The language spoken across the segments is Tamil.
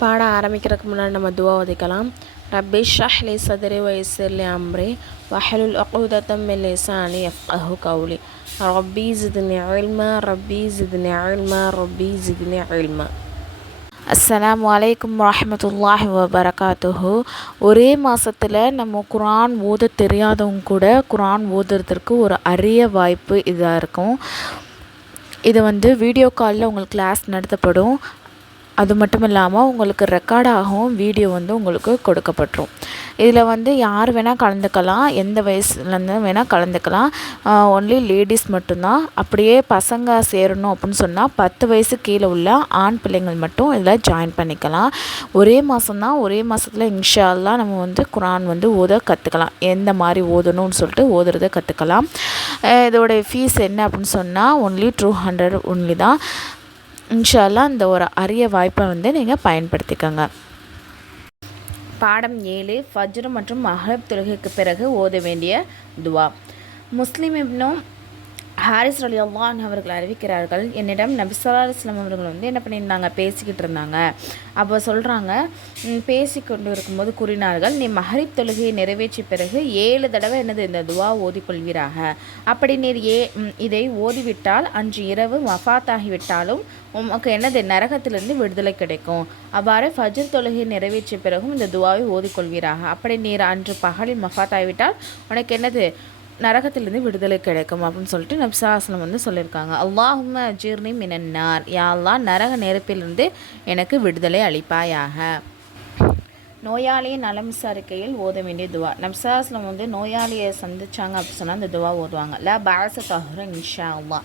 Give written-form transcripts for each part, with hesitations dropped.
பாடம் ஆரம்பிக்கிறதுக்கு முன்னாடி நம்ம துவா ஓதிக்கலாம். ரப்பி ஷ்ரஹ் லி சத்ரி வயஸ்ஸிர் லி அம்ரி வஹ்லுல் உக்தத்தம் மின் லிசானி யஃப்கஹு கௌலி ரப்பி ஜித்னி இல்மா ரப்பி ஜித்னி இல்மா ரப்பி ஜித்னி இல்மா. அஸ்ஸலாமு அலைக்கும் வரஹ்மத்துல்லாஹி வபரகாத்துஹு. ஒரே மாதத்தில் நம்ம குர்ஆன் ஓத தெரியாதவங்க கூட குர்ஆன் ஓதுறதுக்கு ஒரு அரிய வாய்ப்பு இதாக இருக்கும். இது வீடியோ காலில் உங்களுக்கு கிளாஸ் நடத்தப்படும். அது மட்டும் இல்லாமல் உங்களுக்கு ரெக்கார்டாகவும் வீடியோ உங்களுக்கு கொடுக்கப்பட்டுரும். இதில் யார் வேணால் கலந்துக்கலாம், எந்த வயசுலேருந்து வேணால் கலந்துக்கலாம். ஒன்லி லேடிஸ் மட்டும்தான். அப்படியே பசங்க சேரணும் அப்படின்னு சொன்னால் 10 வயசு கீழே உள்ள ஆண் பிள்ளைங்கள் மட்டும் இதில் ஜாயின் பண்ணிக்கலாம். ஒரே மாதம்தான். ஒரே மாதத்தில் இன்ஷா அல்லாஹ் நம்ம குர்ஆன் ஓத கற்றுக்கலாம். எந்த மாதிரி ஓதணும்னு சொல்லிட்டு ஓதுறதை கற்றுக்கலாம். இதோடைய ஃபீஸ் என்ன அப்படின்னு சொன்னால் ஒன்லி 200 ஒன்லி தான். இன்ஷா அல்லாஹ் இந்த ஒரு அரிய வாய்ப்பை நீங்கள் பயன்படுத்திக்கோங்க. பாடம் 7 ஃபஜ்ர் மற்றும் மஹ்ரிப் தொழுகைக்கு பிறகு ஓத வேண்டிய துவா. முஸ்லிம் இப்னு ஹாரிஸ் ரலியல்லாஹு அன்ஹு அவர்கள் அறிவிக்கிறார்கள், என்னிடம் நபி ஸல்லல்லாஹு அலைஹி வஸல்லம் அவர்கள் என்ன பண்ணியிருந்தாங்க, பேசிக்கிட்டு இருந்தாங்க. அப்போ சொல்கிறாங்க, பேசிக்கொண்டு இருக்கும்போது கூறினார்கள், நீ மஹ்ரிப் தொழுகையை நிறைவேற்றிய பிறகு 7 தடவை இந்த துவா ஓதிக்கொள்வீராக. அப்படி நீர் இதை ஓதிவிட்டால் அன்று இரவு வஃபாத்தாகிவிட்டாலும் உமக்கு நரகத்திலிருந்து விடுதலை கிடைக்கும். அவ்வாறு ஃபஜ்ர் தொழுகையை நிறைவேற்றிய பிறகும் இந்த துவாவை ஓதிக்கொள்வீராக. அப்படி நீர் அன்று பகலில் வஃபாத்தாகிவிட்டால் உனக்கு நரகத்திலிருந்து விடுதலை கிடைக்கும் அப்படின்னு சொல்லிட்டு நபி ஸல்லல்லாஹு அலைஹி வஸல்லம் சொல்லியிருக்காங்க. அல்லாஹும்ம அஜிர்னி மினன்னார், யா அல்லாஹ் நரக நெருப்பிலிருந்து எனக்கு விடுதலை அளிப்பாயாக. நோயாளியை நலம் விசாரிக்கையில் ஓத வேண்டிய துவா. நபி ஸல்லல்லாஹு அலைஹி வஸல்லம் நோயாளியை சந்திச்சாங்க அப்படின்னு சொன்னால் அந்த துவா ஓதுவாங்க. லா பாஸ தஹ்ர இன்ஷா அல்லாஹ்,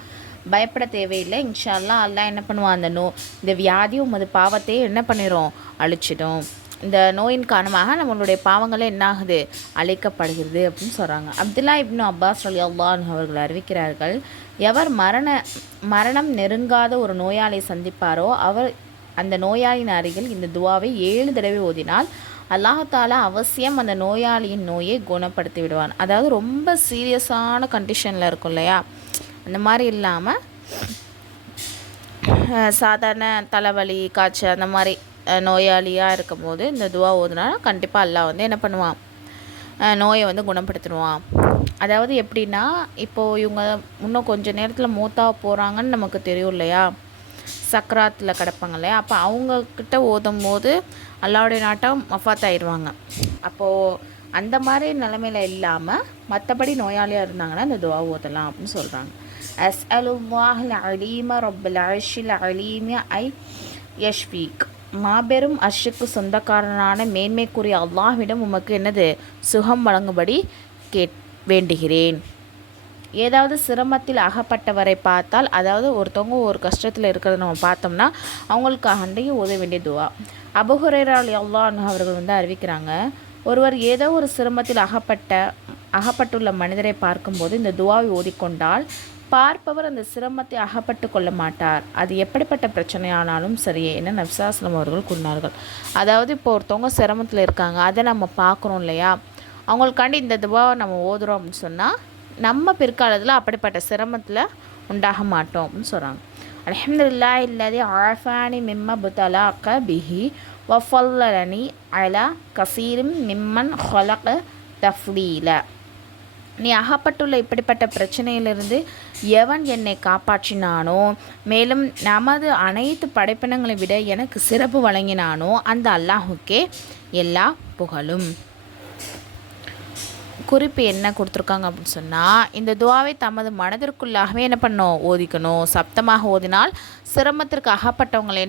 பயப்பட தேவையில்லை, இன்ஷா அல்லாஹ் அல்லாஹ் என்ன பண்ணுவான், இந்த வியாதி உமது பாவத்தை என்ன பண்ணிடும், அழிச்சிடும். இந்த நோயின் காரணமாக நம்மளுடைய பாவங்களே என்னாகுது, அழிக்கப்படுகிறது அப்படின்னு சொல்கிறாங்க. அப்துல்லா இப்னு அப்பாஸ் ரலியல்லாஹு அன்ஹு அவர்கள் அறிவிக்கிறார்கள், எவர் மரணம் நெருங்காத ஒரு நோயாளியை சந்திப்பாரோ அவர் அந்த நோயாளியின் அருகில் இந்த துவாவை 7 தடவை ஓதினால் அல்லாஹ் தஆலா அவசியம் அந்த நோயாளியின் நோயை குணப்படுத்தி விடுவான். அதாவது ரொம்ப சீரியஸான கண்டிஷனில் இருக்கும் இல்லையா, அந்த மாதிரி இல்லாமல் சாதாரண தலைவலி காய்ச்சல் அந்த மாதிரி நோயாளியாக இருக்கும்போது இந்த துவா ஓதுனா கண்டிப்பாக அல்லாஹ் என்ன பண்ணுவான், நோயை குணப்படுத்திடுவான். அதாவது எப்படின்னா, இப்போது இவங்க இன்னும் கொஞ்சம் நேரத்தில் மூத்தாக போகிறாங்கன்னு நமக்கு தெரியும் இல்லையா, சக்ராத்தில் கிடப்பாங்க இல்லையா, அப்போ அவங்கக்கிட்ட ஓதும் போது அல்லாஹ்வுடைய நாட்டம் வஃபாத் ஆயிடுவாங்க. அப்போது அந்த மாதிரி நிலைமையில் இல்லாமல் மற்றபடி நோயாளியாக இருந்தாங்கன்னா இந்த துவா ஓதலாம் அப்படின்னு சொல்கிறாங்க. அஸ்அலுல்லாஹல் அலீம ரப்பல் அர்ஷில் அலீம ஐ யஷ்ஃபீக், மாபெரும் அர்ஷுக்கு சொந்தக்காரனான மேன்மைக்குரிய அல்லாஹ்விடம் உமக்கு சுகம் வழங்கும்படி வேண்டுகிறேன். ஏதாவது சிரமத்தில் அகப்பட்டவரை பார்த்தால், அதாவது ஒருத்தவங்க ஒரு கஷ்டத்தில் இருக்கிறத நம்ம பார்த்தோம்னா அவங்களுக்காக ஓத வேண்டிய துவா. அபூ ஹுரைரா ரலியல்லாஹு அன்ஹு அவர்கள் அறிவிக்கிறாங்க, ஒருவர் ஏதோ ஒரு சிரமத்தில் அகப்பட்டுள்ள மனிதரை பார்க்கும்போது இந்த துவாவை ஓதிக்கொண்டால் பார்ப்பவர் அந்த சிரமத்தை அகப்பட்டு கொள்ள மாட்டார். அது எப்படிப்பட்ட பிரச்சனையானாலும் சரியே என நபி ஸல்லல்லாஹு அலைஹி வஸல்லம் அவர்கள் கூறினார்கள். அதாவது இப்போ ஒருத்தவங்க சிரமத்தில் இருக்காங்க, அதை நம்ம பார்க்குறோம் இல்லையா, அவங்களுக்காண்டி இந்த துவாவை நம்ம ஓதுறோம் அப்படின்னு சொன்னால் நம்ம பிற்காலத்தில் அப்படிப்பட்ட சிரமத்தில் உண்டாக மாட்டோம் அப்படின்னு சொல்கிறாங்க. அல்ஹம்துலில்லாஹி அல்லதி ஆஃபானி மிம்ம புதலாக பிஹி வஃபல்லனி அலா கசீரும் மிம்மன் ஹலக தஃலீலா. நீ அகப்பட்டுள்ள இப்படிப்பட்ட பிரச்சனையிலிருந்து எவன் என்னை காப்பாற்றினானோ, மேலும் நமது அனைத்து படைப்பினங்களை விட எனக்கு சிறப்பு வழங்கினானோ அந்த அல்லாஹுக்கே எல்லா புகழும். குறிப்பு என்ன கொடுத்துருக்காங்க அப்படின்னு சொன்னால், இந்த துவாவை தமது மனதிற்குள்ளாகவே என்ன பண்ணணும், ஓதிக்கணும். சப்தமாக ஓதினால் சிரமத்திற்கு அகப்பட்டவங்களை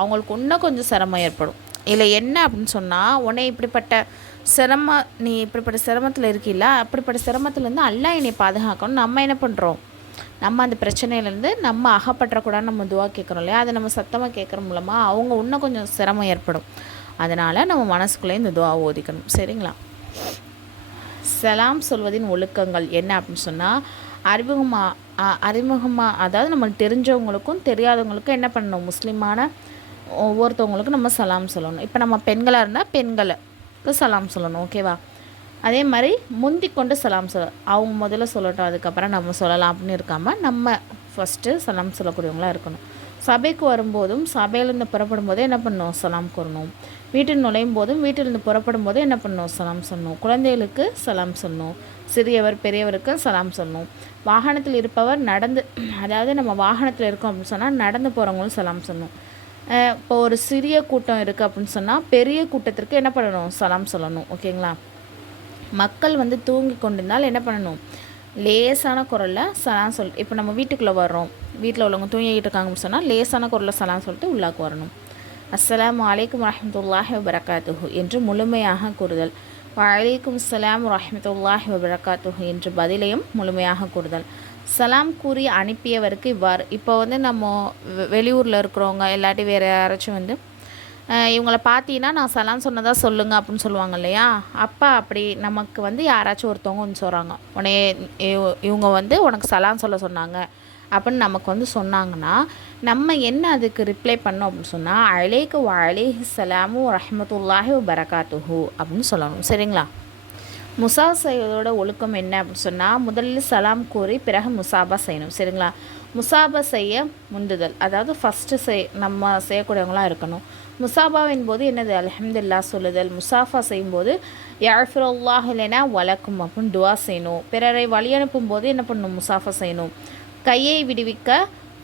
அவங்களுக்கு இன்னும் கொஞ்சம் சிரமம் ஏற்படும். இல்லை என்ன அப்படின்னு சொன்னால், உன்னை நீ இப்படிப்பட்ட சிரமத்தில் இருக்கீல்ல, அப்படிப்பட்ட சிரமத்துலேருந்து அல்லாஹ் என்னை பாதுகாக்கணும். நம்ம என்ன பண்ணுறோம், நம்ம அந்த பிரச்சனையிலேருந்து நம்ம அகப்பற்றக்கூடாது நம்ம துவா கேட்குறோம் இல்லையா, அதை நம்ம சத்தமாக கேட்குற மூலமாக அவங்க இன்னும் கொஞ்சம் சிரமம் ஏற்படும். அதனால் நம்ம மனசுக்குள்ளே இந்த துவா ஓதிக்கணும். சரிங்களா? சலாம் சொல்வதின் ஒழுக்கங்கள் என்ன அப்படின்னு சொன்னால், அறிமுகமாக அதாவது நம்மளுக்கு தெரிஞ்சவங்களுக்கும் தெரியாதவங்களுக்கும் என்ன பண்ணணும், முஸ்லீமான ஒவ்வொருத்தவங்களுக்கும் நம்ம சலாம் சொல்லணும். இப்போ நம்ம பெண்களாக இருந்தால் பெண்களுக்கு சலாம் சொல்லணும். ஓகேவா? அதே மாதிரி முந்தி கொண்டு சலாம் அவங்க முதல்ல சொல்லட்டும், அதுக்கப்புறம் நம்ம சொல்லலாம் அப்படின்னு இருக்காமல் நம்ம ஃபஸ்ட்டு சலாம் சொல்லக்கூடியவங்களாக இருக்கணும். சபைக்கு வரும்போதும் சபையிலேருந்து புறப்படும் போதே என்ன பண்ணணும்? சலாம் கூறணும். வீட்டில் நுழையும் போதும் வீட்டிலிருந்து புறப்படும் போதே என்ன பண்ணணும்? சலாம் சொல்லணும். குழந்தைகளுக்கு சலாம் சொல்லணும். சிறியவர் பெரியவருக்கு சலாம் சொல்லணும். வாகனத்தில் இருப்பவர் நடந்து, அதாவது நம்ம வாகனத்தில் இருக்கோம் அப்படின்னு சொன்னால் நடந்து போகிறவங்களும் சலாம் சொல்லணும். இப்போ ஒரு சிறிய கூட்டம் இருக்குது அப்படின்னு சொன்னால் பெரிய கூட்டத்திற்கு என்ன பண்ணணும்? சலாம் சொல்லணும். ஓகேங்களா? மக்கள் வந்து தூங்கி கொண்டிருந்தால் என்ன பண்ணணும்? லேசான குரலில் சலாம் இப்போ நம்ம வீட்டுக்குள்ளே வர்றோம், வீட்டில் உள்ளவங்க தூங்கிக்கிட்டு இருக்காங்கன்னு சொன்னால் லேசான குரலில் சலாம் சொல்லிட்டு உள்ளாக்கு வரணும். அஸ்ஸலாமு அலைக்கும் வரஹ்மத்துல்லாஹி வபரகாத்துஹு என்று முழுமையாக கூறுதல். வலைக்கும் அஸ்ஸலாம் வரஹ்மத்துல்லாஹி வபரகாத்துஹு என்று பதிலையும் முழுமையாக கூறுதல். சலாம் கூறி அனுப்பியவருக்கு இவ்வாறு. இப்போ வந்து நம்ம வெளியூரில் இருக்கிறவங்க இல்லாட்டி வேறு யாராச்சும் வந்து இவங்கள பார்த்தீங்கன்னா நான் சலாம் சொன்னதாக சொல்லுங்கள் அப்படின்னு சொல்லுவாங்க இல்லையா? அப்போ அப்படி நமக்கு வந்து யாராச்சும் ஒருத்தவங்க வந்து சொல்கிறாங்க, உடனே இவங்க வந்து உனக்கு சலாம் சொல்ல சொன்னாங்க அப்படின்னு நமக்கு வந்து சொன்னாங்கன்னா நம்ம என்ன அதுக்கு ரிப்ளை பண்ணோம் அப்படின்னு சொன்னால் அலைக்கு வலைஹி ஸலாமு ரஹ்மத்துல்லாஹி வபரகாத்துஹு அப்படின்னு சொல்லணும். சரிங்களா? முசா செய்வதோட ஒழுக்கம் என்ன அப்படின்னு சொன்னால் முதலில் சலாம் கூறி பிறகு முசாபா செய்யணும். சரிங்களா? முசாபா செய்ய முந்துதல், அதாவது ஃபஸ்ட்டு நம்ம செய்யக்கூடியவங்களாம் இருக்கணும். முசாபாவின் போது என்னது? அல்ஹம்துலில்லாஹ் சொல்லுதல். முசாஃபா செய்யும்போது யஃபிருல்லாஹு லனா வலக்கும் அப்படின்னு துவா செய்யணும். பிறரை வழி அனுப்பும் போது என்ன பண்ணணும்? முசாஃபா செய்யணும். கையை விடுவிக்க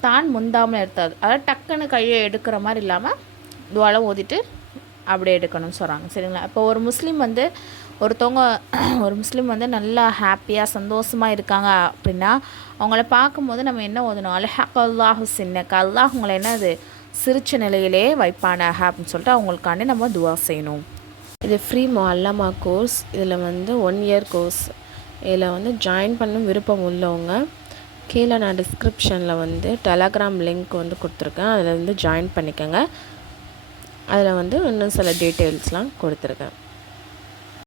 தான் முந்தாமல் எடுத்தாது, அதாவது டக்குன்னு கையை எடுக்கிற மாதிரி இல்லாமல் துவாலாம் ஓதிட்டு அப்படியே எடுக்கணும்னு சொல்கிறாங்க. சரிங்களா? இப்போ ஒரு முஸ்லீம் வந்து நல்லா ஹாப்பியாக சந்தோஷமாக இருக்காங்க அப்படின்னா அவங்கள பார்க்கும்போது நம்ம என்ன ஓதணும்? அல்ஹக்கல்லாஹு சின்னக்க, அல்லாஹ் உங்களை என்னது சிரிச்ச நிலையிலே வைப்பானாக அப்படின்னு சொல்லிட்டு அவங்களுக்காண்டி நம்ம துவா செய்யணும். இது ஃப்ரீ முஅல்லமா கோர்ஸ். இதில் வந்து 1 இயர் கோர்ஸ். இதில் வந்து ஜாயின் பண்ண விருப்பம் உள்ளவங்க கீழே நான் டிஸ்கிரிப்ஷனில் வந்து டெலகிராம் லிங்க் வந்து கொடுத்துருக்கேன், அதில் வந்து ஜாயின் பண்ணிக்கோங்க. அதில் வந்து இன்னும் சில டீட்டெயில்ஸ்லாம் கொடுத்துருக்கேன்.